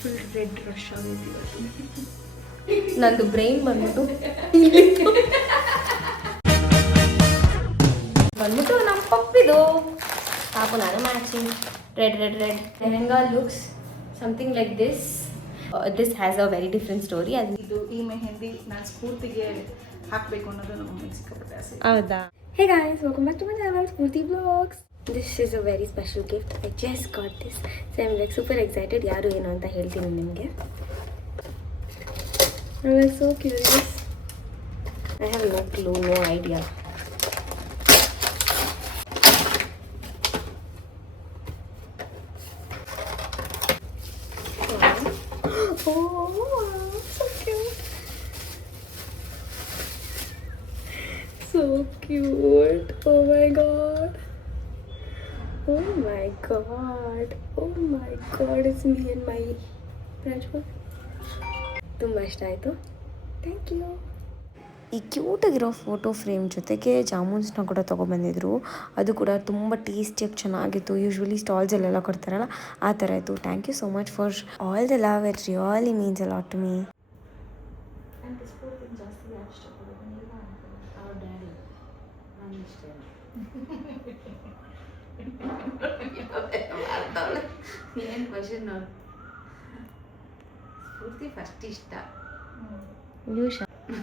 Full red rush ಆಗೈತಿ ಇವತ್ತು. ನಂದು ಬ್ರೈನ್ ಬಂದ್ಬಿಟ್ಟು ನಮ್ಮ ಪಪ್ಪಿದು ಪಾಪು ನಾನು matching red lehenga looks something like this. This has a very different story. ಇದು ಈ ಮೆಹಂದಿ ನಾನು ಸ್ಫೂರ್ತಿಗೆ ಹಾಕಬೇಕು ಅನ್ನೋದು ನಮ್ಮ ಮಮ್ಮಿಗೆ ಸಿಕ್ಕಾಪಟ್ಟೆ ಆಸೆ. ಹೌದಾ? Hey guys, welcome back to my channel Spurti Vlogs. This is a very special gift. I just got this. So I'm like super excited. ಯಾರು ಏನು ಅಂತ ಹೇಳ್ತೀನಿ ನಿಮಗೆ. I'm like so curious. I have no clue, no idea. Oh, so cute. So cute. Oh my god. Oh my god. Oh my god. It's me and my Rajput. ತುಂಬ ಇಷ್ಟ ಆಯಿತು. Thank you. ಈ ಕ್ಯೂಟಾಗಿರೋ photo frame ಜೊತೆಗೆ ಜಾಮೂನ್ಸ್ನ ಕೂಡ ತೊಗೊಬಂದಿದ್ರು. ಅದು ಕೂಡ ತುಂಬ ಟೇಸ್ಟಿಯಾಗಿ ಚೆನ್ನಾಗಿತ್ತು. ಯೂಶ್ವಲಿ ಸ್ಟಾಲ್ಸಲ್ಲೆಲ್ಲ ಕೊಡ್ತಾರಲ್ಲ ಆ ಥರ ಇತ್ತು. Thank you so much for all the love. It really means a lot to me. ಏನು ಕ್ವಶನ್ ನೋಡಿ. ಸ್ಫೂರ್ತಿ ಫಸ್ಟ್ ಇಷ್ಟ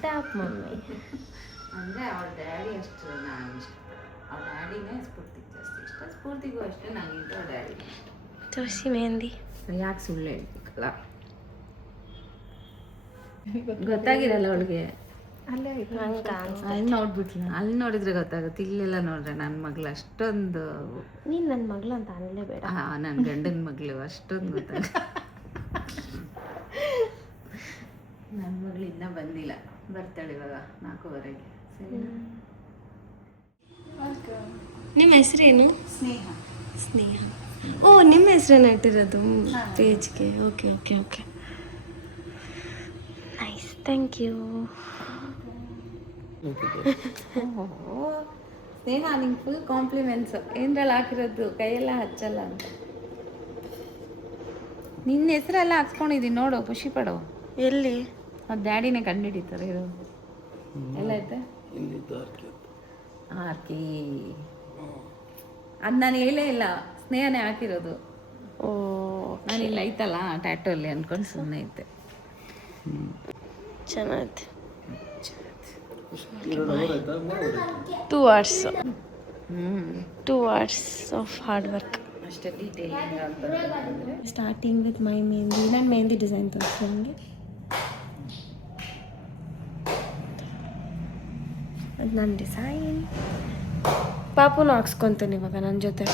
ಟಾಪ್ ಮಮ್ಮಿ ಅಂದರೆ ಅವ್ರ ಡ್ಯಾಡಿ ಅಷ್ಟು ನಾನು ಇಷ್ಟ. ಅವ್ರ ಡ್ಯಾಡಿನೇ ಸ್ಫೂರ್ತಿಗೆ ಜಾಸ್ತಿ ಇಷ್ಟ. ಸ್ಫೂರ್ತಿಗೂ ಅಷ್ಟೇ ನನಗಿಂತ ಅವ್ರ ಡ್ಯಾಡಿ ಇಷ್ಟ. ತೋರಿಸಿ ಮೆಹಂದಿ. ಯಾಕೆ ಸುಳ್ಳು ಹೇಳ್ಬೇಕಲ್ಲ, ಗೊತ್ತಾಗಿರಲ್ಲ ಅವಳಿಗೆ. ಅಲ್ಲಿ ನೋಡ್ಬಿಟ್ಲ, ಅಲ್ಲಿ ನೋಡಿದ್ರೆ ಗೊತ್ತಾಗುತ್ತೆ. ಇಲ್ಲೆಲ್ಲ ನೋಡ್ರೆ ನನ್ನ ಮಗಳು ಅಷ್ಟೊಂದು. ನೀನು ನನ್ನ ಮಗಳು ಅಂತ ಅನ್ನಲೇ ಬೇಡ. ನನ್ನ ಗಂಡನ ಮಗಳು ಅಷ್ಟೊಂದು ಗೊತ್ತಾಗುತ್ತೆ. ನನ್ನ ಮಗಳು ಇನ್ನೂ ಬಂದಿಲ್ಲ, ಬರ್ತಾಳೆ ಇವಾಗ 4:15. ಸರಿನಾ? ನಿಮ್ಮ ಹೆಸರೇನು? ಸ್ನೇಹ. ಸ್ನೇಹ. ಓ, ನಿಮ್ಮ ಹೆಸರೇನು ಇಟ್ಟಿರೋದು ಪೇಜ್ಗೆ? Okay okay okay, nice, thank you. Sneha, ನಿಂಗೆ ಫುಲ್ ಕಾಂಪ್ಲಿಮೆಂಟ್ಸು. ಏನರಲ್ಲಿ ಹಾಕಿರೋದು, ಕೈಯೆಲ್ಲ ಹಚ್ಚಲ್ಲ ಅಂತ. ನಿನ್ನ ಹೆಸರೆಲ್ಲ ಹಾಕ್ಸ್ಕೊಂಡಿದ್ದೀನಿ ನೋಡು, ಖುಷಿ ಪಡೋ. ಎಲ್ಲಿ? ಅದು ಡ್ಯಾಡಿನೇ ಕಂಡುಹಿಡಿತಾರೆ. ಇದು ಎಲ್ಲ ಐತೆ ಆರ್ಕಿ. ಅದು ನಾನು ಹೇಳೇ ಇಲ್ಲ, ಸ್ನೇಹನೇ ಹಾಕಿರೋದು. ಓ, ನಾನಿಲ್ಲ ಐತಲ್ಲ ಟ್ಯಾಟೋ ಅಲ್ಲಿ ಅಂದ್ಕೊಂಡು ಸುಮ್ಮನೆ ಐತೆ. ಚೆನ್ನಾಯ್ತು. 2 hours. 2 hours of hard work. ಅಷ್ಟೇ ಡೀಟೇಲಿಂಗ್ ಆಗ್ತದೆ. Starting with my mehndi. ನಾನು ಮೆಹಂದಿ ಡಿಸೈನ್ ತೋರಿಸ್ತೀನಿ ನನಗೆ. ಅದು ನನ್ನ ಡಿಸೈನ್. ಪಾಪುನ ಹಾಕ್ಸ್ಕೊತಾನೆ ಇವಾಗ ನನ್ನ ಜೊತೆ.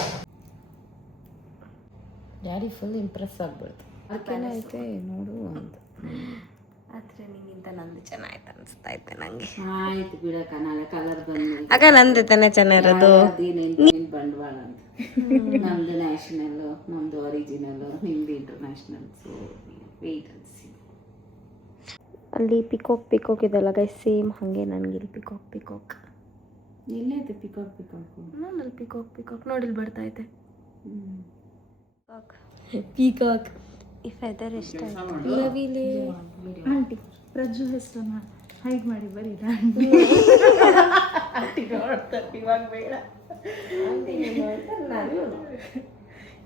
ಡ್ಯಾಡಿ ಫುಲ್ ಇಂಪ್ರೆಸ್ ಆಗ್ಬಿಡ್ತು. ಅದಕ್ಕೇನೈತೆ ನೋಡು ಅಂತ. ಆದರೆ ನಿನ್ಗಿಂತ ನಂದು ಚೆನ್ನಾಯ್ತು ಅನಿಸ್ತಾ ಇದ್ದೆ ನನಗೆ. ಆಯ್ತು ಬಿಡಕ್ಕ, ನಾಳೆ ಕಲರ್ ಬಂದ್ಮೇಲೆ ಆಗ ನಂದು ತಾನೇ ಚೆನ್ನಾಗಿರೋದು. ಬಂಡವಾಳ ಅಂತ. ನಮ್ದು ನ್ಯಾಷನಲ್ಲು, ನಮ್ದು ಒರಿಜಿನಲ್ಲು, ನಿಮ್ದು international. So wait and see. ಅಲ್ಲಿ ಪಿಕಾಕ್ ಇದೆಲ್ಲ ಗೈಸ್, ಸೇಮ್ ಹಾಗೆ ನನಗೆ ಇಲ್ಲಿ ಪಿಕಾಕ್. ಎಲ್ಲೈತೆ ಪಿಕಾಕ್? ನಾನಲ್ಲಿ ಪಿಕಾಕ್ ನೋಡಿಲ್ಲಿ ಬರ್ತಾ ಐತೆ. ಪಿಕಾಕ್ ಈ ಫೆದರ್ ಎಷ್ಟು ನವಿಲೆ. ಆಂಟಿ ಪ್ರಜ್ವಲ್ ಹೆಸರನ್ನ ಹೈಡ್ ಮಾಡಿ ಬರೀದ. ಆಂಟಿ ನೋಡ್ತಾರೆ ಇವಾಗ ಬೇಡ.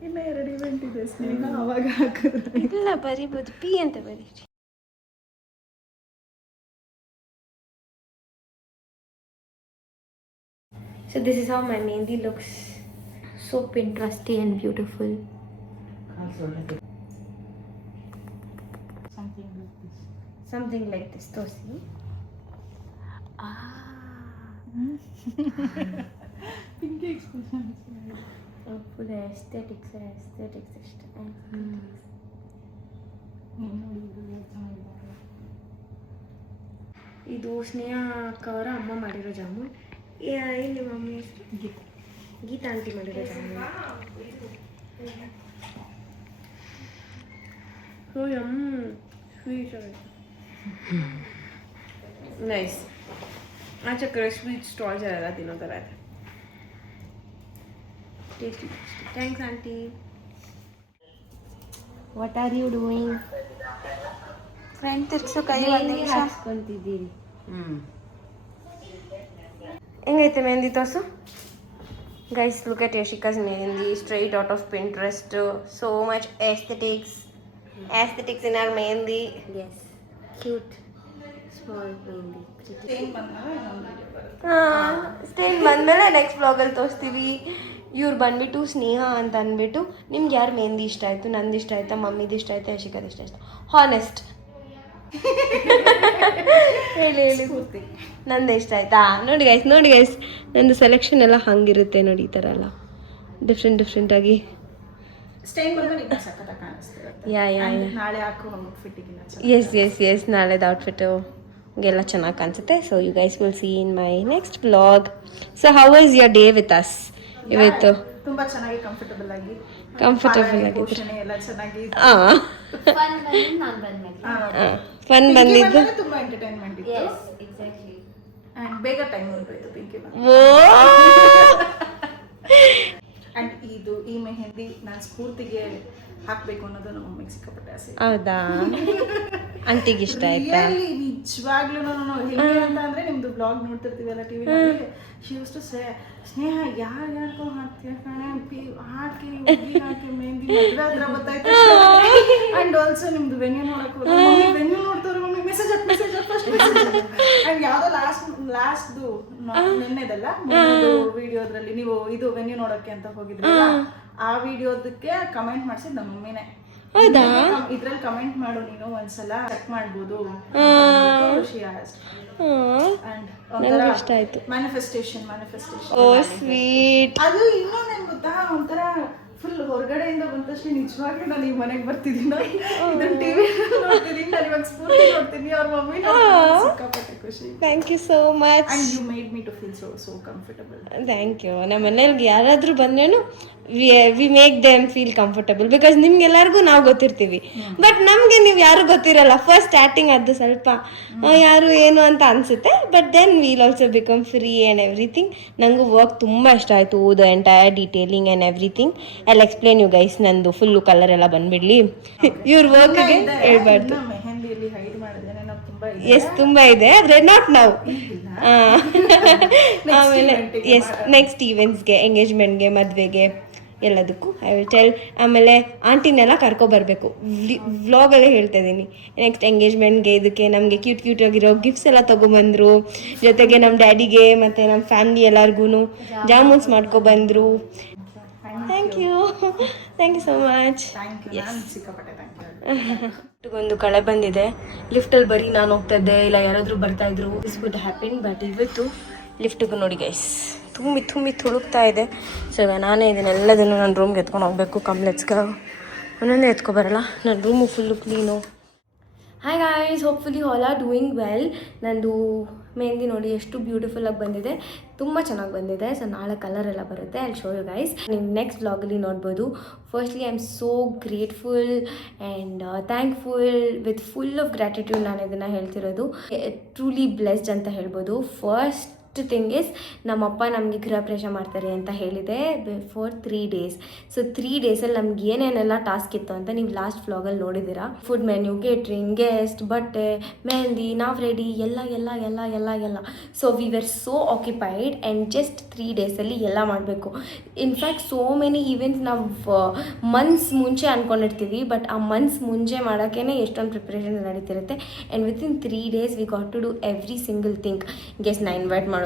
ಇನ್ನು 2 ಇವೆಂಟ್ ಇದೆ ಸ್ನೇಹ, ಅವಾಗ ಹಾಕಿದ್ರೆ. ಇಲ್ಲ, ಬರಿಬೋದು, ಪಿ ಅಂತ ಬರೀ. So this is how my mehndi looks. So Pinteresty and beautiful. Something like this. Tosi. Pinky expression. Full aesthetics. ಇದು ಸ್ನೇಹ ಅಕ್ಕ ಅವರ ಅಮ್ಮ ಮಾಡಿರೋ ಜಾಮೂನ್. ಇಲ್ಲಿ ಮಮ್ಮಿ ಹೆಸರು ಗೀತಾ ಆಂಟಿ ಮಾಡಿರೋ ಜಾಮೂನ್. Sweet nice. ಆಚೆ ಕಡೆ ಸ್ವೀಟ್ ಸ್ಟಾಲ್ಸ್ ಎಲ್ಲ ತಿನ್ನೋ ಥರ ಇದೆ. Tasty. Thanks aunty. What are you doing? Friend ತಿರ್ಸೋ ಕೈ ಒಂದು ನಿಮಿಷ. ಹಾಕ್ಸ್ಕೊಂತಿದ್ದೀನಿ. ಹೆಂಗೈತೆ ಮೆಹಂದಿ ತೋರ್ಸು. Guys, look at Yashika's mehndi straight out of Pinterest. So much aesthetics in our mehndi. Yes, cute small baby. Same ಬಂದ್ಮೇಲೆ ಇನ್ನೊಂದು video ಬರುತ್ತೆ. ಸ್ಟೇನ್ ಬಂದಮೇಲೆ ನೆಕ್ಸ್ಟ್ ಬ್ಲಾಗಲ್ಲಿ ತೋರಿಸ್ತೀವಿ. ಇವ್ರು ಬಂದ್ಬಿಟ್ಟು ಸ್ನೇಹ ಅಂತ ಅಂದ್ಬಿಟ್ಟು ನಿಮ್ಗೆ ಯಾರು ಮೆಹಂದಿ ಇಷ್ಟ ಆಯಿತು? ನಂದು ಇಷ್ಟ ಆಯ್ತಾ, ಮಮ್ಮಿದು ಇಷ್ಟ ಆಯ್ತಾ, ಯಶಿಕಾದ ಇಷ್ಟ ಆಯ್ತಾ? ಹಾನೆಸ್ಟ್ ಹೇಳಿ ಸ್ಫೂರ್ತಿ. ನಂದು ಇಷ್ಟ ಆಯ್ತಾ? ನೋಡಿ ಗೈಸ್ ನಂದು ಸೆಲೆಕ್ಷನ್ ಎಲ್ಲ ಹಂಗಿರುತ್ತೆ ನೋಡಿ, ಈ ಥರ ಎಲ್ಲ ಡಿಫ್ರೆಂಟಾಗಿ. ಸ್ಟೇನ್ ಬಂದ್ಮೇಲೆ ಇನ್ನೂ ಸಖತ್ತಾಗಿ ಕಾಣಿಸ್ತಿರುತ್ತೆ. ಯಾ And ನಾಳೆ ಹಾಕೋ ಫಿಟ್ಟಿಗಿನ ಎಸ್ ನಾಳೆದು ಔಟ್ಫಿಟ್ಟು ಎಲ್ಲ ಚೆನ್ನಾಗಿ ಕಾಣಿಸುತ್ತೆ. So you guys will see in my next blog. So how was your day with us ಇವತ್ತು? ತುಂಬಾ ಚೆನ್ನಾಗಿ ಕಂಫರ್ಟಬಲ್ ಆಗಿ ಪೋಷಣೆ ಎಲ್ಲ ಚೆನ್ನಾಗಿ Fun ಬಂದಿದ್ದು ನಾನು ಬಂದ್ಮೇಲೆ. ಫನ್ ಬಂದಿದ್ದು. ತುಂಬಾ ಎಂಟರ್ಟೈನ್ಮೆಂಟ್ ಇತ್ತು. Yes, exactly. ಅಂಡ್ ಬೇಗ ಟೈಮ್ ಹೋಗ್ಬಿಟ್ಟು ಪಿಂಕಿ ಅಂಡ್ ಈ ಮೆಹಂದಿ ನಾನು ಸ್ಫೂರ್ತಿಗೆ ಹಾಕ್ಬೇಕು ಅನ್ನೋದು ನಮ್ಮ ಮಮ್ಮಿಗೆ ಸಿಕ್ಕಾಪಟ್ಟೆ ಆಸೆ. ಹೌದಾ? ಅಂಟಿಗೆ ಇಷ್ಟ ಆಯ್ತಾ? Really, ನಿಜವಾಗ್ಲೂ ಹೆಂಗೆ ಅಂತ ಅಂದ್ರೆ ನಿಮ್ದು ಬ್ಲಾಗ್ ನೋಡ್ತಿರ್ತೀವಲ್ಲ ಟಿವಿನಲ್ಲಿ, she use to say, Sneha ಯಾರ್ಯಾರ್ಕೋ ಹಾಕ್ತೀಯ ಕಣೆ, ಹಾಕಿ ಮೆಹಂದಿ ಮದುವೆ ಹತ್ರ ಗೊತ್ತಾಯ್ತು. ಅಂಡ್ ಆಲ್ಸೋ ನಿಮ್ದು ವೆನ್ಯೂ ನೋಡಕ್ ವೆನ್ಯೂ ನೋಡ್ತಾರೆ ಮಮ್ಮಿ, ಮೆಸೇಜ್ ಫಸ್ಟ್ ಅಂಡ್ ಯಾವ್ದೋ ಲಾಸ್ಟ್ದು ನಿನ್ನೆದಲ್ಲ ವಿಡಿಯೋದ್ರಲ್ಲಿ ನೀವು ಇದು ವೆನ್ಯೂ ನೋಡಕ್ಕೆ ಅಂತ ಹೋಗಿದ್ರಲ್ಲ, ಆ ವಿಡಿಯೋದಕ್ಕೆ ಕಮೆಂಟ್ ಮಾಡಿಸಿದ್ ನಮ್ಮ ಮಮ್ಮಿನೇ. ಹೌದಾ? ಇದ್ರಲ್ಲಿ ಕಮೆಂಟ್ ಮಾಡು ನೀನು, ಒಂದ್ಸಲ ಚೆಕ್ ಮಾಡ್ಬೋದು. ನಂಗೆ ಇಷ್ಟ ಆಯ್ತು. ಮ್ಯಾನಿಫೆಸ್ಟೇಷನ್ ಓ ಸ್ವೀಟ್. ಅದು ಇನ್ನೊಂದು ಏನ್ ಗೊತ್ತಾ, ಒಂಥರ ಫುಲ್ ಹೊರಗಡೆಯಿಂದ ಬಂದ ತಕ್ಷಣ ನಿಜವಾಗ್ಲೂ ನಾನು ಈ ಮನೆಗೆ ಬರ್ತಿದ್ದೀನಿ, ಇದನ್ನ ಟಿವಿ ನೋಡ್ತಿದ್ದೀನಿ, ನಾನು ಇವಾಗ ಸ್ಫೂರ್ತಿ ನೋಡ್ತೀನಿ, ಅವ್ರ ಮಮ್ಮಿ ಸಿಕ್ಕಾಪಟ್ಟೆ ಖುಷಿ. Thank you so much. And you made me to feel so comfortable. Thank you. ನಮ್ಮ ಮನೇಲಿ ಯಾರಾದರೂ ಬಂದ್ರೇನು we make them feel comfortable, because ನಿಮ್ಗೆಲ್ಲರಿಗೂ ನಾವು ಗೊತ್ತಿರ್ತೀವಿ, ಬಟ್ ನಮಗೆ ನೀವು ಯಾರು ಗೊತ್ತಿರಲ್ಲ. ಫಸ್ಟ್ ಸ್ಟಾರ್ಟಿಂಗ್ ಅದು ಸ್ವಲ್ಪ ಯಾರು ಏನು ಅಂತ ಅನಿಸುತ್ತೆ, but then will also become free and everything. ನನಗೂ ವರ್ಕ್ ತುಂಬ ಇಷ್ಟ ಆಯಿತು, the entire detailing and everything. I explain you guys. ನಂದು ಫುಲ್ಲು ಕಲರ್ ಎಲ್ಲ ಬಂದ್ಬಿಡ್ಲಿ, ಇವ್ರ ವರ್ಕ್ಗೆ ಹೇಳ್ಬಾರ್ದು. ಮೆಹಂದಿಯಲ್ಲಿ ಹೈಡ್ ಮಾಡಿದ್ರೆ ನಾವು ತುಂಬಾ ಎಸ್ ತುಂಬ ಇದೆ, ಆದರೆ ನಾಟ್ ನಾವು. ಆಮೇಲೆ ಎಸ್ ನೆಕ್ಸ್ಟ್ ಈವೆಂಟ್ಸ್ಗೆ, ಎಂಗೇಜ್ಮೆಂಟ್ಗೆ, ಮದುವೆಗೆ ಎಲ್ಲದಕ್ಕೂ ಐ ವಿಲ್ ಟೆಲ್. ಆಮೇಲೆ ಆಂಟಿನೆಲ್ಲ ಕರ್ಕೊಬರ್ಬೇಕು, ವ್ಲಾಗಲ್ಲೇ ಹೇಳ್ತಾ ಇದ್ದೀನಿ. ನೆಕ್ಸ್ಟ್ ಎಂಗೇಜ್ಮೆಂಟ್ಗೆ ಇದಕ್ಕೆ ನಮಗೆ ಕ್ಯೂಟ್ ಆಗಿರೋ ಗಿಫ್ಟ್ಸ್ ಎಲ್ಲ ತೊಗೊಂಬಂದರು, ಜೊತೆಗೆ ನಮ್ಮ ಡ್ಯಾಡಿಗೆ ಮತ್ತು ನಮ್ಮ ಫ್ಯಾಮಿಲಿ ಎಲ್ಲರಿಗೂ ಜಾಮೂನ್ಸ್ ಮಾಡ್ಕೊಬಂದರು. Thank you so much. ಒಂದು ಕಳೆ ಬಂದಿದೆ ಲಿಫ್ಟಲ್ಲಿ, ಬರೀ ನಾನು ಹೋಗ್ತಾ ಇದ್ದೆ, ಇಲ್ಲ ಯಾರಾದರೂ ಬರ್ತಾಯಿದ್ರು, ದಿಸ್ ವುಡ್ ಹ್ಯಾಪನ್. ಬಟ್ ಇವತ್ತು ಲಿಫ್ಟಿಗೂ ನೋಡಿ ಗೈಸ್ ತುಂಬಿ ತುಳುಕ್ತಾ ಇದೆ. ಸೊ ನಾನೇ ಇದನ್ನೆಲ್ಲದನ್ನು ನನ್ನ ರೂಮ್ಗೆ ಎತ್ಕೊಂಡು ಹೋಗಬೇಕು. ಕಂಪ್ಲೆಕ್ಸ್ಗೆ ಒಂದೊಂದೇ ಎತ್ಕೊಬರಲ್ಲ, ನನ್ನ room full clean. Hi guys, hopefully all are doing well. ನಂದು ಮೆಹಂದಿ ನೋಡಿ ಎಷ್ಟು ಬ್ಯೂಟಿಫುಲ್ಲಾಗಿ ಬಂದಿದೆ, ತುಂಬ ಚೆನ್ನಾಗಿ ಬಂದಿದೆ. ಸೊ ನಾಳೆ ಕಲರ್ ಎಲ್ಲ ಬರುತ್ತೆ, ಐ ಶೋ ಯು ಗೈಸ್. ನೀವು ನೆಕ್ಸ್ಟ್ ವ್ಲಾಗಲ್ಲಿ ನೋಡ್ಬೋದು. Firstly I am so grateful and thankful, with full of gratitude ನಾನು ಇದನ್ನು ಹೇಳ್ತಿರೋದು. ಟ್ರೂಲಿ ಬ್ಲೆಸ್ಡ್ ಅಂತ ಹೇಳ್ಬೋದು. ಫಸ್ಟ್ ಥಿಂಗ್ ಇಸ್, ನಮ್ಮಪ್ಪ ನಮಗೆ ಗೃಹ ಪ್ರವೇಶ ಮಾಡ್ತಾರೆ ಅಂತ ಹೇಳಿದೆ ಬಿಫೋರ್ 3 days. ಸೊ 3 daysಲ್ಲಿ ನಮ್ಗೆ ಏನೇನೆಲ್ಲ ಟಾಸ್ಕ್ ಇತ್ತು ಅಂತ ನೀವು ಲಾಸ್ಟ್ ವ್ಲಾಗಲ್ಲಿ ನೋಡಿದ್ದೀರಾ. ಫುಡ್ ಮೆನ್ಯೂ, ಕೇಟ್ರಿಂಗ್, ಗೆಸ್ಟ್, ಬಟ್ಟೆ, ಮೆಹಂದಿ, ನಾವು ರೆಡಿ, ಎಲ್ಲ. So we were so occupied and just 3 daysಲ್ಲಿ ಎಲ್ಲ ಮಾಡಬೇಕು. ಇನ್ಫ್ಯಾಕ್ಟ್ ಸೋ ಮೆನಿ ಈವೆಂಟ್ಸ್ ನಾವು ಮಂತ್ಸ್ ಮುಂಚೆ ಅಂದ್ಕೊಂಡಿರ್ತೀವಿ, ಬಟ್ ಆ ಮಂತ್ಸ್ ಮುಂಚೆ ಮಾಡೋಕ್ಕೇ ಎಷ್ಟೊಂದು ಪ್ರಿಪ್ರೇಷನ್ ನಡೀತಿರುತ್ತೆ. And within 3 days we got to do every single thing. ಗೆಸ್ಟ್ನ ಇನ್ವೈಟ್ ಮಾಡೋದು,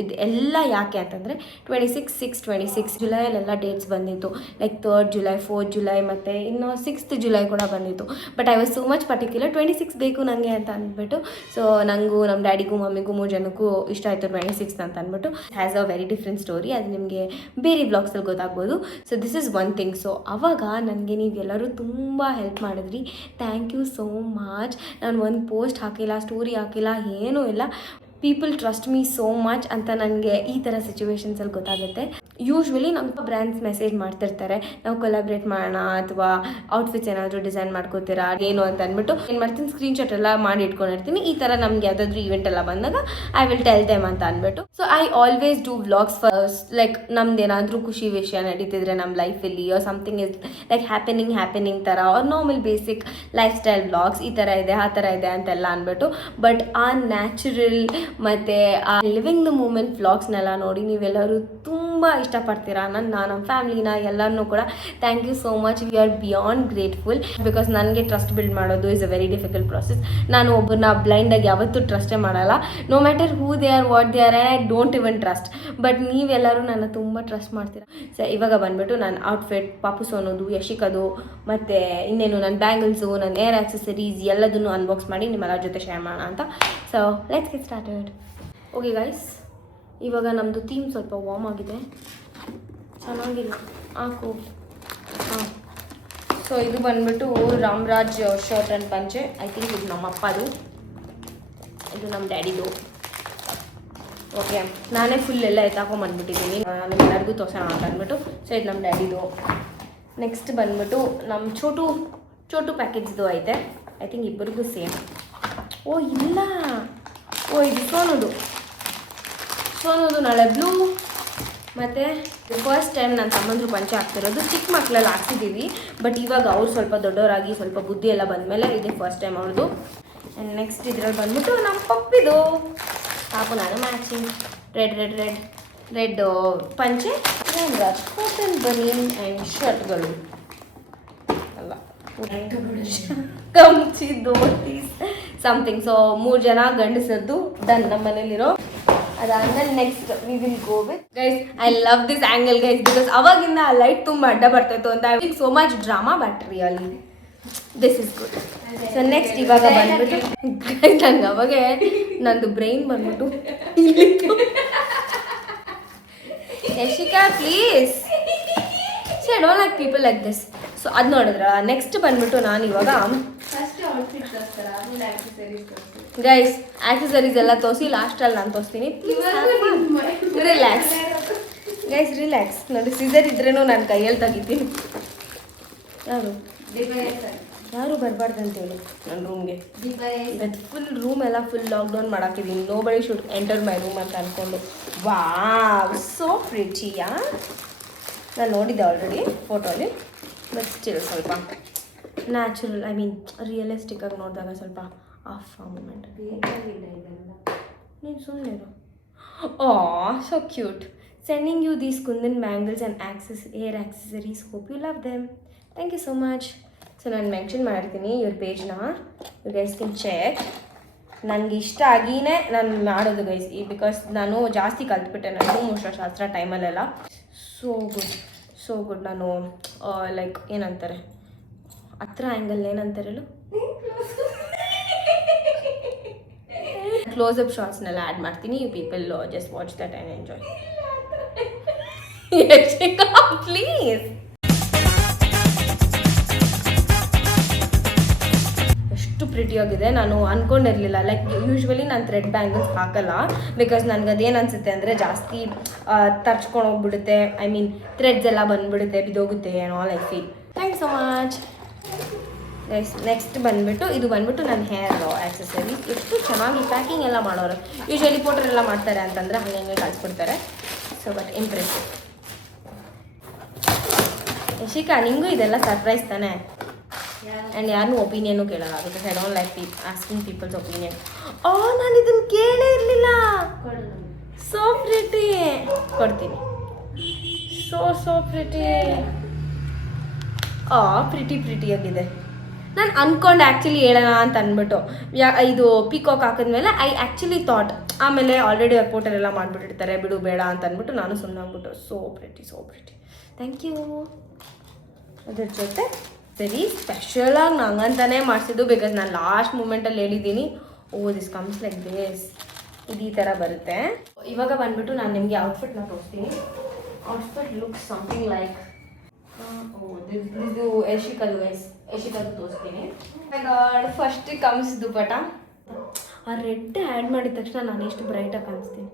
ಇದು ಎಲ್ಲ ಯಾಕೆ ಅಂತಂದರೆ 26 ಜುಲೈಯಲ್ಲೆಲ್ಲ ಡೇಟ್ಸ್ ಬಂದಿತ್ತು. Like 3rd July, 4th July ಮತ್ತು ಇನ್ನು 6th July ಕೂಡ ಬಂದಿತ್ತು. But I was so much particular, 26 ಬೇಕು ನನಗೆ ಅಂತ ಅಂದ್ಬಿಟ್ಟು. ಸೊ ನನಗೂ ನಮ್ಮ ಡ್ಯಾಡಿಗೂ ಮಮ್ಮಿಗೂ 3 ಜನಕ್ಕೂ ಇಷ್ಟ ಆಯಿತು 26 ಅಂತ ಅಂದ್ಬಿಟ್ಟು. Has a very different story, ಅದು ನಿಮಗೆ ಬೇರೆ ಬ್ಲಾಗ್ಸಲ್ಲಿ ಗೊತ್ತಾಗ್ಬೋದು. So this is one thing. So ಆವಾಗ ನನಗೆ ನೀವೆಲ್ಲರೂ ತುಂಬ ಹೆಲ್ಪ್ ಮಾಡಿದ್ರಿ, ಥ್ಯಾಂಕ್ ಯು ಸೋ ಮಚ್. ನಾನು ಒಂದು ಪೋಸ್ಟ್ ಹಾಕಿಲ್ಲ, ಸ್ಟೋರಿ ಹಾಕಿಲ್ಲ, ಏನೂ ಇಲ್ಲ. People trust me so much ಅಂತ ನನಗೆ ಈ ಥರ ಸಿಚುವೇಶನ್ಸಲ್ಲಿ ಗೊತ್ತಾಗುತ್ತೆ. ಯೂಶ್ವಲಿ ನಮ್ಗೆ ಬ್ರ್ಯಾಂಡ್ಸ್ ಮೆಸೇಜ್ ಮಾಡ್ತಿರ್ತಾರೆ, ನಾವು ಕೊಲಾಬ್ರೇಟ್ ಮಾಡೋಣ ಅಥವಾ ಔಟ್ಫಿಟ್ಸ್ ಏನಾದರೂ ಡಿಸೈನ್ ಮಾಡ್ಕೋತೀರಾ ಏನು ಅಂತ ಅಂದ್ಬಿಟ್ಟು ಏನು ಮಾಡ್ತೀನಿ, ಸ್ಕ್ರೀನ್ಶಾಟ್ ಎಲ್ಲ ಮಾಡಿ ಇಟ್ಕೊಂಡಿರ್ತೀನಿ. ಈ ಥರ ನಮ್ಗೆ ಯಾವುದಾದ್ರೂ ಈವೆಂಟ್ ಎಲ್ಲ ಬಂದಾಗ ಐ ವಿಲ್ ಟೆಲ್ ದೆಮ್ ಅಂತ ಅಂದ್ಬಿಟ್ಟು. So I always do vlogs first, like ನಮ್ದು ಏನಾದರೂ ಖುಷಿ ವಿಷಯ ನಡೀತಿದ್ರೆ ನಮ್ಮ ಲೈಫಲ್ಲಿ or something is like happening ಥರ or normal basic lifestyle vlogs ಈ ಥರ ಇದೆ ಆ ಥರ ಇದೆ ಅಂತೆಲ್ಲ ಅಂದ್ಬಿಟ್ಟು. ಬಟ್ ಆ ನ್ಯಾಚುರಲ್ ಮತ್ತು ಆ ಲಿವಿಂಗ್ ದ ಮೂಮೆಂಟ್ ವ್ಲಾಗ್ಸ್ನೆಲ್ಲ ನೋಡಿ ನೀವೆಲ್ಲರೂ ತುಂಬ ಇಷ್ಟಪಡ್ತೀರಾ. ನಮ್ಮ ಫ್ಯಾಮಿಲಿನ ಎಲ್ಲರನ್ನೂ ಕೂಡ thank you so much. We are beyond grateful because ನನಗೆ ಟ್ರಸ್ಟ್ ಬಿಲ್ಡ್ ಮಾಡೋದು is a very difficult process. ನಾನು ಒಬ್ಬರನ್ನ ಬ್ಲೈಂಡಾಗಿ ಯಾವತ್ತೂ ಟ್ರಸ್ಟೇ ಮಾಡಲ್ಲ, no matter who they are what they are, I don't even trust. But ನೀವೆಲ್ಲರೂ ನನ್ನ ತುಂಬ ಟ್ರಸ್ಟ್ ಮಾಡ್ತೀರಾ. ಸೊ ಇವಾಗ ಬಂದುಬಿಟ್ಟು ನನ್ನ ಔಟ್ಫಿಟ್, ಪಾಪು ಸೋನೋದು, ಯಶಿಕದು ಮತ್ತು ಇನ್ನೇನು ನನ್ನ ಬ್ಯಾಂಗಲ್ಸು, ನನ್ನ ಏರ್ ಆಕ್ಸೆಸರೀಸ್ ಎಲ್ಲದನ್ನು ಅನ್ಬಾಕ್ಸ್ ಮಾಡಿ ನಿಮ್ಮೆಲ್ಲರ ಜೊತೆ ಶೇರ್ ಮಾಡೋಣ ಅಂತ. So let's get started. Okay guys, ಇವಾಗ ನಮ್ಮದು ಥೀಮ್ ಸ್ವಲ್ಪ ವಾರ್ಮ್ ಆಗಿದೆ, ಚೆನ್ನಾಗಿಲ್ಲ ಹಾಕು. ಹಾಂ, ಸೊ ಇದು ಬಂದ್ಬಿಟ್ಟು ರಾಮರಾಜ್ ಶರ್ಟ್ ಆ್ಯಂಡ್ ಪಂಚೆ. ಐ ಥಿಂಕ್ ಇದು ನಮ್ಮ ಅಪ್ಪದು, ಇದು ನಮ್ಮ ಡ್ಯಾಡಿದು. ಓಕೆ, ನಾನೇ ಫುಲ್ ಎಲ್ಲ ಎತ್ತಾಕೊಂಬಂದ್ಬಿಟ್ಟಿದ್ದೀನಿ, ನಿಮ್ಮೆಲ್ಲರಿಗೂ ತೋರ್ಸೋಣ ಅಂತ ಅಂದ್ಬಿಟ್ಟು. ಸೊ ಇದು ನಮ್ಮ ಡ್ಯಾಡಿದು. ನೆಕ್ಸ್ಟ್ ಬಂದ್ಬಿಟ್ಟು ನಮ್ಮ ಚೋಟು ಪ್ಯಾಕೇಜ್ದು ಐತೆ. ಐ ಥಿಂಕ್ ಇಬ್ಬರಿಗೂ ಸೇಮ್. ಓ ಇಲ್ಲ, ಓ ಇದು ಸೋನೋದು ನಾಳೆ ಬ್ಲೂ. ಮತ್ತು ಫಸ್ಟ್ ಟೈಮ್ ನನ್ನ ತಮ್ಮಂದ್ರು ಪಂಚೆ ಹಾಕ್ತಿರೋದು. ಚಿಕ್ಕ ಮಕ್ಕಳೆಲ್ಲ ಹಾಕ್ತಿದ್ದೀವಿ, ಬಟ್ ಇವಾಗ ಅವ್ರು ಸ್ವಲ್ಪ ದೊಡ್ಡವರಾಗಿ ಸ್ವಲ್ಪ ಬುದ್ಧಿ ಎಲ್ಲ ಬಂದಮೇಲೆ ಇದೇ ಫಸ್ಟ್ ಟೈಮ್ ಅವ್ರದ್ದು. ಆ್ಯಂಡ್ ನೆಕ್ಸ್ಟ್ ಇದ್ರಲ್ಲಿ ಬಂದ್ಬಿಟ್ಟು ನಮ್ಮ ಪಪ್ಪಿದು ಪಾಪು ನಾನು ಮ್ಯಾಚಿಂಗ್ ರೆಡ್ ಪಂಚೆ, ರಾಮರಾಜ್ ಕಾಟನ್ ಬನೀನ್ ಆ್ಯಂಡ್ ಶರ್ಟ್ಗಳು ಅಲ್ಲ ಕಮ್ಚಿ ಧೋತೀಸ್ ಸಮಥಿಂಗ್. ಸೊ 3 ಜನ ಗಂಡಸರದ್ದು ಡನ್ ನಮ್ಮ ಮನೇಲಿರೋ. ಅದಾದ್ಮೇಲೆ next we will go with guys. I love this angle guys because ಅವಾಗಿಂದ ಆ ಲೈಟ್ ತುಂಬ ಅಡ್ಡ ಬರ್ತಾಯಿತ್ತು ಅಂತ. I think so much drama, but really this is good. So next ಇವಾಗ ಬಂದ್ಬಿಟ್ಟು ಗೈಸ್, ನಂಗೆ ಅವಾಗೆ ನಂದು ಬ್ರೈನ್ ಬಂದ್ಬಿಟ್ಟು Yashika please, so I don't like people like this. So ಅದು ನೋಡಿದ್ರ. ನೆಕ್ಸ್ಟ್ ಬಂದ್ಬಿಟ್ಟು ನಾನು ಇವಾಗ ಗೈಸ್ ಆಕ್ಸೆಸರೀಸ್ ಎಲ್ಲ ತೋರಿಸಿ ಲಾಸ್ಟಲ್ಲಿ ನಾನು ತೋರಿಸ್ತೀನಿ. Relax guys, relax. ನೋಡಿ ಸೀಸರ್ ಇದ್ರೇನು ನಾನು ಕೈಯಲ್ಲಿ ತೆಗಿತೀನಿ. ಯಾರು ಬರಬಾರ್ದು ಅಂತೇಳಿ ನನ್ನ ರೂಮ್ಗೆ. ಫುಲ್ ರೂಮ್ ಎಲ್ಲ ಫುಲ್ ಲಾಕ್ಡೌನ್ ಮಾಡಾಕಿದ್ದೀನಿ. Nobody should enter my room ಅಂತ ಅಂದ್ಕೊಂಡು. ವಾವ್, ಸೋ ಪ್ರಿಟಿಯಾ. ನಾನು ನೋಡಿದ್ದೆ ಆಲ್ರೆಡಿ ಫೋಟೋಲಿ, ಬಟ್ ಸ್ಟಿಲ್ ಸ್ವಲ್ಪ ನ್ಯಾಚುರಲ್, ಐ ಮೀನ್ ರಿಯಲಿಸ್ಟಿಕ್ಕಾಗಿ ನೋಡಿದಾಗ ಸ್ವಲ್ಪ ಆಫ್ ಆ ಮೂಮೆಂಟ್. ನೀನು ಸುಮ್ಮನೆ oh so cute. Sending you these kundan bangles and hair accessories. Hope you love them. Thank you so much. So ನಾನು ಮೆನ್ಷನ್ ಮಾಡಿರ್ತೀನಿ ಇವ್ರ ಪೇಜ್ನ, ಯು ಗೈಸ್ ಕ್ಯಾನ್ ಚೆಕ್. ನನಗೆ ಇಷ್ಟ ಆಗಿಯೇ ನಾನು ಮಾಡೋದು ಗೈಸ್, ಬಿಕಾಸ್ ನಾನು ಜಾಸ್ತಿ ಕಲ್ತ್ಬಿಟ್ಟೆ ನಾನು ಶಾಸ್ತ್ರ ಟೈಮಲ್ಲೆಲ್ಲ. So good. ನಾನು ಲೈಕ್ ಏನಂತಾರೆ ಹತ್ರ ಆ್ಯಂಗಲ್ ಏನಂತಾರೆ ಹೇಳು, ಕ್ಲೋಸಪ್ ಶಾರ್ಟ್ಸ್ನೆಲ್ಲ ಆ್ಯಡ್ ಮಾಡ್ತೀನಿ. You people just watch that and enjoy. Please. ಎಷ್ಟು ಪ್ರಿಟಿಯಾಗಿದೆ. ನಾನು ಅಂದ್ಕೊಂಡಿರಲಿಲ್ಲ, ಲೈಕ್ ಯೂಶ್ವಲಿ ನಾನು ಥ್ರೆಡ್ ಬ್ಯಾಂಗಲ್ಸ್ ಹಾಕಲ್ಲ ಬಿಕಾಸ್ ನನಗೆ ಅದೇನು ಅನಿಸುತ್ತೆ ಅಂದರೆ ಜಾಸ್ತಿ ತರ್ಚ್ಕೊಂಡು ಹೋಗ್ಬಿಡುತ್ತೆ. ಐ ಮೀನ್ ಥ್ರೆಡ್ಸ್ ಎಲ್ಲ ಬಂದುಬಿಡುತ್ತೆ, ಬಿದ್ದೋಗುತ್ತೆ and all I feel. Thank you so much guys. Next ಬಂದುಬಿಟ್ಟು ಇದು ಬಂದುಬಿಟ್ಟು ನನ್ನ ಹೇರ್ ಆಕ್ಸೆಸರಿ. ಎಷ್ಟು ಚೆನ್ನಾಗಿ ಪ್ಯಾಕಿಂಗ್ ಎಲ್ಲ ಮಾಡೋರು. ಯೂಶ್ವಲಿ ಪೋಟರ್ ಎಲ್ಲ ಮಾಡ್ತಾರೆ ಅಂತಂದರೆ ಹಾಗೆ ಕಳಿಸ್ಬಿಡ್ತಾರೆ. So but impressive. ಯಶಿಕಾ, ನಿಮಗೂ ಇದೆಲ್ಲ ಸರ್ಪ್ರೈಸ್ ತಾನೇ? ಆ್ಯಂಡ್ ಯಾರನ್ನೂ ಒಪಿನಿಯನ್ನು ಕೇಳಲ್ಲ because I don't like asking people's opinion. Oh, ನಾನು ಇದನ್ನು ಕೇಳೇ ಇರಲಿಲ್ಲ. So pretty. ಕೊಡ್ತೀನಿ. So pretty. ಪ್ರಿಟಿಯಾಗಿದೆ. ನಾನು ಅಂದ್ಕೊಂಡು ಆ್ಯಕ್ಚುಲಿ ಹೇಳೋಣ ಅಂತ ಅಂದ್ಬಿಟ್ಟು ಇದು ಪೀಕಾಕ್ ಹಾಕಿದ್ಮೇಲೆ ಐ ಆ್ಯಕ್ಚುಲಿ ಥಾಟ್, ಆಮೇಲೆ ಆಲ್ರೆಡಿ ರಿಪೋರ್ಟರ್ ಎಲ್ಲ ಮಾಡಿಬಿಟ್ಟಿರ್ತಾರೆ, ಬಿಡು ಬೇಡ ಅಂತ ಅಂದ್ಬಿಟ್ಟು ನಾನು ಸುಮ್ಮನೆ ಆಗ್ಬಿಟ್ಟು. So pretty. Thank you. ಅದ್ರ ಜೊತೆ ವೆರಿ ಸ್ಪೆಷಲಾಗಿ ನಂಗಂತಾನೆ ಮಾಡಿಸಿದ್ದು ಬಿಕಾಸ್ ನಾನು ಲಾಸ್ಟ್ ಮೂಮೆಂಟಲ್ಲಿ ಹೇಳಿದ್ದೀನಿ, oh this comes like this, ಇದು ಈ ಥರ ಬರುತ್ತೆ. ಇವಾಗ ಬಂದುಬಿಟ್ಟು ನಾನು ನಿಮಗೆ ಔಟ್ಫಿಟ್ನ ತೋರಿಸ್ತೀನಿ. ಔಟ್ಫಿಟ್ ಲುಕ್ಸ್ ಸಮಥಿಂಗ್ ಲೈಕ್ ಇದು ಯಶಿಕದು ತೋರಿಸ್ತೀನಿ. God, first comes dupatta. ಆ ರೆಡ್ ಆ್ಯಡ್ ಮಾಡಿದ ತಕ್ಷಣ ನಾನು ಎಷ್ಟು ಬ್ರೈಟಾಗಿ ಕಾಣಿಸ್ತೀನಿ.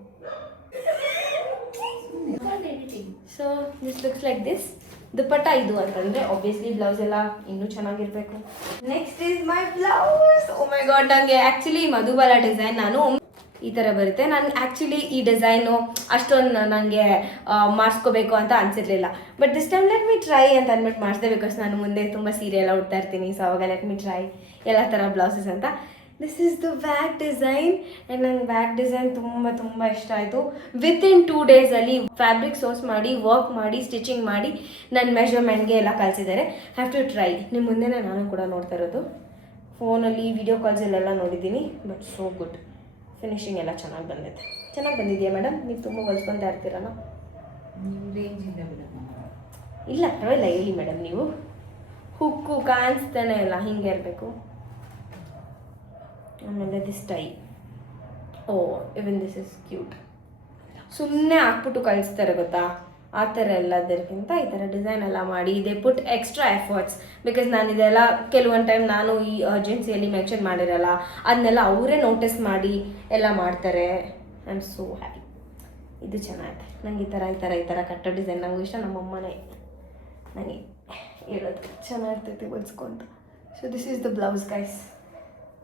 So so this looks like this. Dupatta ಇದು ಅಂತಂದರೆ ಆಬ್ವಿಯಸ್ಲಿ ಬ್ಲೌಸ್ ಎಲ್ಲ ಇನ್ನೂ ಚೆನ್ನಾಗಿರಬೇಕು. Next is my blouse. Oh my God, ನನಗೆ ಆ್ಯಕ್ಚುಲಿ ಮಧುಬಾಲ ಡಿಸೈನ್ ನಾನು ಈ ಥರ ಬರುತ್ತೆ. ನಾನು ಆ್ಯಕ್ಚುಲಿ ಈ ಡಿಸೈನು ಅಷ್ಟೊಂದು ನನಗೆ ಮಾಡಿಸ್ಕೋಬೇಕು ಅಂತ ಅನಿಸಿರ್ಲಿಲ್ಲ. But this time let me try ಅಂತ ಅಂದ್ಬಿಟ್ಟು ಮಾಡಿಸಿದೆ. ಬಿಕಾಸ್ ನಾನು ಮುಂದೆ ತುಂಬ ಸೀರೆ ಎಲ್ಲ ಉಡ್ತಾ ಇರ್ತೀನಿ. ಸೊ ಅವಾಗ ಲೆಟ್ ಮಿ ಟ್ರೈ ಎಲ್ಲ ಥರ ಬ್ಲೌಸಸ್ ಅಂತ. This is the back design. And ನಂಗೆ ಬ್ಯಾಕ್ ಡಿಸೈನ್ ತುಂಬ ತುಂಬ ಇಷ್ಟ ಆಯಿತು. ವಿತಿನ್ 2 ಡೇಸಲ್ಲಿ ಫ್ಯಾಬ್ರಿಕ್ ಸೋರ್ಸ್ ಮಾಡಿ, ವರ್ಕ್ ಮಾಡಿ, ಸ್ಟಿಚಿಂಗ್ ಮಾಡಿ ನನ್ನ ಮೆಷರ್ಮೆಂಟ್ಗೆ ಎಲ್ಲ ಕಲಿಸಿದ್ದಾರೆ. Have to try. ನಿಮ್ಮ ಮುಂದೆನೇ ನಾನು ಕೂಡ ನೋಡ್ತಾ ಇರೋದು. ಫೋನಲ್ಲಿ ವೀಡಿಯೋ ಕಾಲ್ಸಲ್ಲೆಲ್ಲ ನೋಡಿದ್ದೀನಿ. But so good. ಫಿನಿಶಿಂಗ್ ಎಲ್ಲ ಚೆನ್ನಾಗಿ ಬಂದಿದೆ. ಚೆನ್ನಾಗಿ ಬಂದಿದೆಯಾ ಮೇಡಮ್? ನೀವು ತುಂಬ ಹೊಲ್ಸ್ಕೊತಾ ಇರ್ತೀರಲ್ಲ? ನಿಮ್ಮ ರೇಂಜ್ ಇಲ್ಲ ಮೇಡಮ್. ಇಲ್ಲ ಪರವಾಗಿಲ್ಲ, ಹೇಳಿ ಮೇಡಮ್. ನೀವು ಹುಕ್ಕು ಕಾಣಿಸ್ತಾನೆ ಇಲ್ಲ, ಹಿಂಗೆ ಇರಬೇಕು. ಆಮೇಲೆ this tie, oh even this is cute. ಸುಮ್ಮನೆ ಹಾಕ್ಬಿಟ್ಟು ಕಳಿಸ್ತಾರೆ ಗೊತ್ತಾ, ಆ ಥರ ಎಲ್ಲದಕ್ಕಿಂತ ಈ ಥರ ಡಿಸೈನ್ ಎಲ್ಲ ಮಾಡಿ they put extra efforts. Because ನಾನು ಇದೆಲ್ಲ ಕೆಲವೊಂದು ಟೈಮ್ ನಾನು ಈ ಅರ್ಜೆನ್ಸಿಯಲ್ಲಿ ಮೆನ್ಷನ್ ಮಾಡಿರಲ್ಲ, ಅದನ್ನೆಲ್ಲ ಅವರೇ ನೋಟಿಸ್ ಮಾಡಿ ಎಲ್ಲ ಮಾಡ್ತಾರೆ. I am so happy. ಇದು ಚೆನ್ನಾಗಿದೆ. ನಂಗೆ ಈ ಥರ ಕಟ್ಟೋ ಡಿಸೈನ್ ನನಗೂ ಇಷ್ಟ. ನಮ್ಮಮ್ಮನೇ ನನಗೆ ಹೇಳೋದು ಚೆನ್ನಾಗಿರ್ತೈತೆ ಹೊಲ್ಸ್ಕೊಂತ. So this is the blouse guys.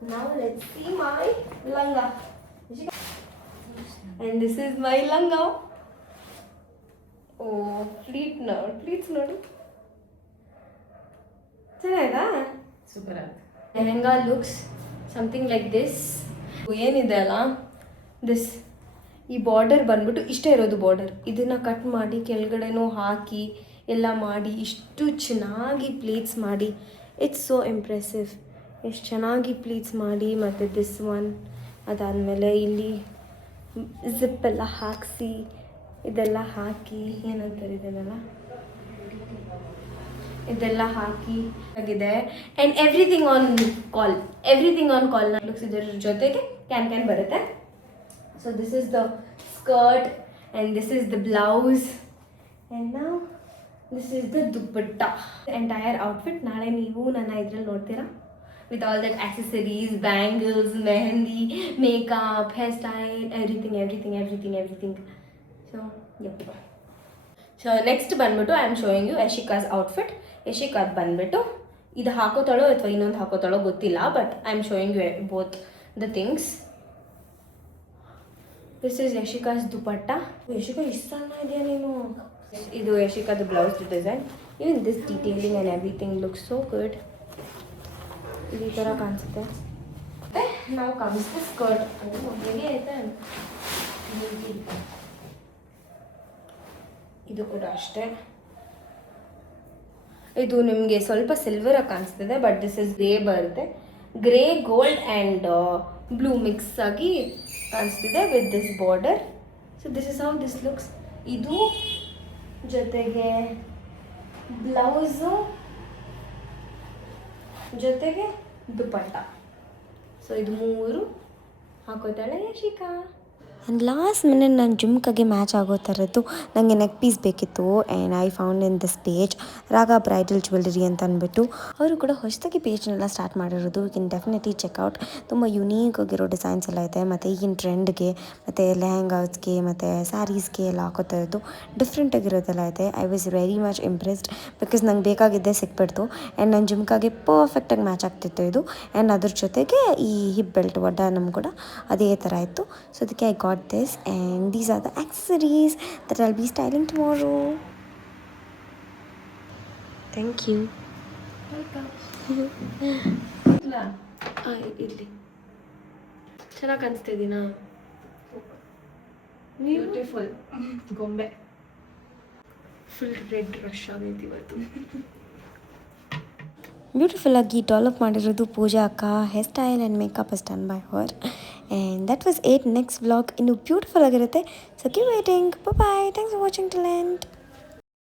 Now let's see my langa. And this is my langa. Oh, pleats ನೋಡಿ. ಚೆನ್ನಾಗಿದಾ? ಸೂಪರ್ ಆಗುತ್ತೆ. Lehenga looks something like this. ಏನಿದೆ ಅಲ್ಲ ದಿಸ್, ಈ ಬಾರ್ಡರ್ ಬಂದ್ಬಿಟ್ಟು ಇಷ್ಟೇ ಇರೋದು ಬಾರ್ಡರ್. ಇದನ್ನು ಕಟ್ ಮಾಡಿ ಕೆಳಗಡೆನೂ ಹಾಕಿ ಎಲ್ಲ ಮಾಡಿ ಇಷ್ಟು ಚೆನ್ನಾಗಿ ಪ್ಲೇಟ್ಸ್ ಮಾಡಿ, ಇಟ್ಸ್ ಸೋ ಇಂಪ್ರೆಸಿವ್. ಎಷ್ಟು ಚೆನ್ನಾಗಿ ಪ್ಲೀಟ್ಸ್ ಮಾಡಿ, ಮತ್ತು ದಿಸ್ ಒನ್ ಅದಾದಮೇಲೆ ಇಲ್ಲಿ ಜಿಪ್ಪೆಲ್ಲ ಹಾಕಿಸಿ ಇದೆಲ್ಲ ಹಾಕಿ ಏನಂತಾರೆ ಇದೆಲ್ಲ ಹಾಕಿ ಆಗಿದೆ. And everything on call looks. ಇದರ ಜೊತೆಗೆ ಕ್ಯಾನ್ ಬರುತ್ತೆ. So this is the skirt and this is the blouse and ನಾವು this is the dupatta. Entire outfit ನಾಳೆ ನೀವು ನನ್ನ ಇದ್ರಲ್ಲಿ ನೋಡ್ತೀರಾ. With all that accessories, bangles, mehendi, makeup, hairstyle, everything. So, yep. So next ಬಂದ್ಬಿಟ್ಟು I am showing you Yashika's outfit. Yashika ಬಂದ್ಬಿಟ್ಟು ಇದು ಹಾಕೋತಾಳೋ ಅಥವಾ ಇನ್ನೊಂದು ಹಾಕೋತಾಳೋ ಗೊತ್ತಿಲ್ಲ, but I am showing you both the things. This is Yashika's dupatta. Yashika ಇಷ್ಟು ಸಣ್ಣ ಇದೆಯಾ ನೀನು? ಇದು Yashika's blouse design. Even this detailing and everything looks so good. ಈ ಥರ ಕಾಣಿಸುತ್ತೆ. ನಾವು ಕಮ್ಸ್ ಸ್ಕರ್ಟ್ ಹೇಗೆ ಐತೆ. ಇದು ಕೂಡ ಅಷ್ಟೇ. ಇದು ನಿಮಗೆ ಸ್ವಲ್ಪ ಸಿಲ್ವರಾಗಿ ಕಾಣಿಸ್ತಿದೆ, ಬಟ್ ದಿಸ್ ಇಸ್ ಗ್ರೇ ಬರುತ್ತೆ. Grey, gold and blue mix ಆಗಿ ಕಾಣಿಸ್ತಿದೆ with this border. So this is how this looks. ಇದು ಜೊತೆಗೆ ಬ್ಲೌಸು ಜೊತೆಗೆ ದುಪ್ಪಟ್ಟ. ಸೊ ಇದು 3 ಹಾಕೋತಾಳೆ ಯಶಿಕಾ. ಆ್ಯಂಡ್ ಲಾಸ್ಟ್ ಮಿನಿಟ್ ನಾನು ಜುಮ್ಕಾಗೆ ಮ್ಯಾಚ್ ಆಗೋ ಥರದ್ದು ನನಗೆ ನೆಕ್ ಪೀಸ್ ಬೇಕಿತ್ತು. And I found in this page Raga bridal jewellery ಅಂತ ಅಂದ್ಬಿಟ್ಟು. ಅವರು ಕೂಡ ಹೊಸದಾಗಿ ಪೇಜ್ನೆಲ್ಲ ಸ್ಟಾರ್ಟ್ ಮಾಡಿರೋದು. You can definitely check out. ತುಂಬ ಯುನೀಕ್ ಆಗಿರೋ ಡಿಸೈನ್ಸ್ ಎಲ್ಲ ಇದೆ. ಮತ್ತು ಈಗಿನ ಟ್ರೆಂಡ್ಗೆ ಮತ್ತು ಲೆಹಂಗಾಸ್ಗೆ ಮತ್ತು ಸ್ಯಾರೀಸ್ಗೆ ಎಲ್ಲ ಹಾಕೋತಾ ಇರೋದು ಡಿಫ್ರೆಂಟ್ ಆಗಿರೋದೆಲ್ಲ ಇದೆ. I was very much impressed because ನಂಗೆ ಬೇಕಾಗಿದ್ದೇ ಸಿಕ್ಬಿಡ್ತು. ಆ್ಯಂಡ್ ನನ್ನ ಜುಮ್ಕಾಗೆ ಪರ್ಫೆಕ್ಟಾಗಿ ಮ್ಯಾಚ್ ಆಗ್ತಿತ್ತು ಇದು. ಆ್ಯಂಡ್ ಅದ್ರ ಜೊತೆಗೆ ಈ ಹಿಪ್ ಬೆಲ್ಟ್ ವಡ್ಡಾನಮ್ ಕೂಡ ಅದೇ ಥರ ಇತ್ತು. ಸೊ ಅದಕ್ಕೆ I got this, and these are the accessories that I'll be styling tomorrow. Thank you. Welcome. ಇರಲಿ. ಚೆನ್ನಾಗಿ ಕಾಣಿಸ್ತಿದ್ದೀನಾ? ಬ್ಯೂಟಿಫುಲ್. ಗೊಂಬೆ ಫುಲ್ ರೆಡ್ ರಶ್ ಆಗೈತಿ ಇವತ್ತು. ಬ್ಯೂಟಿಫುಲ್ ಆಗಿ ಡೆವಲಪ್ ಮಾಡಿರೋದು ಪೂಜಾ ಅಕ್ಕ. Hair style and makeup is done by her. And that was it. Next vlog ಇನ್ನೂ ಬ್ಯೂಟಿಫುಲ್ ಆಗಿರುತ್ತೆ. So keep waiting. Bye. Thanks for watching till end.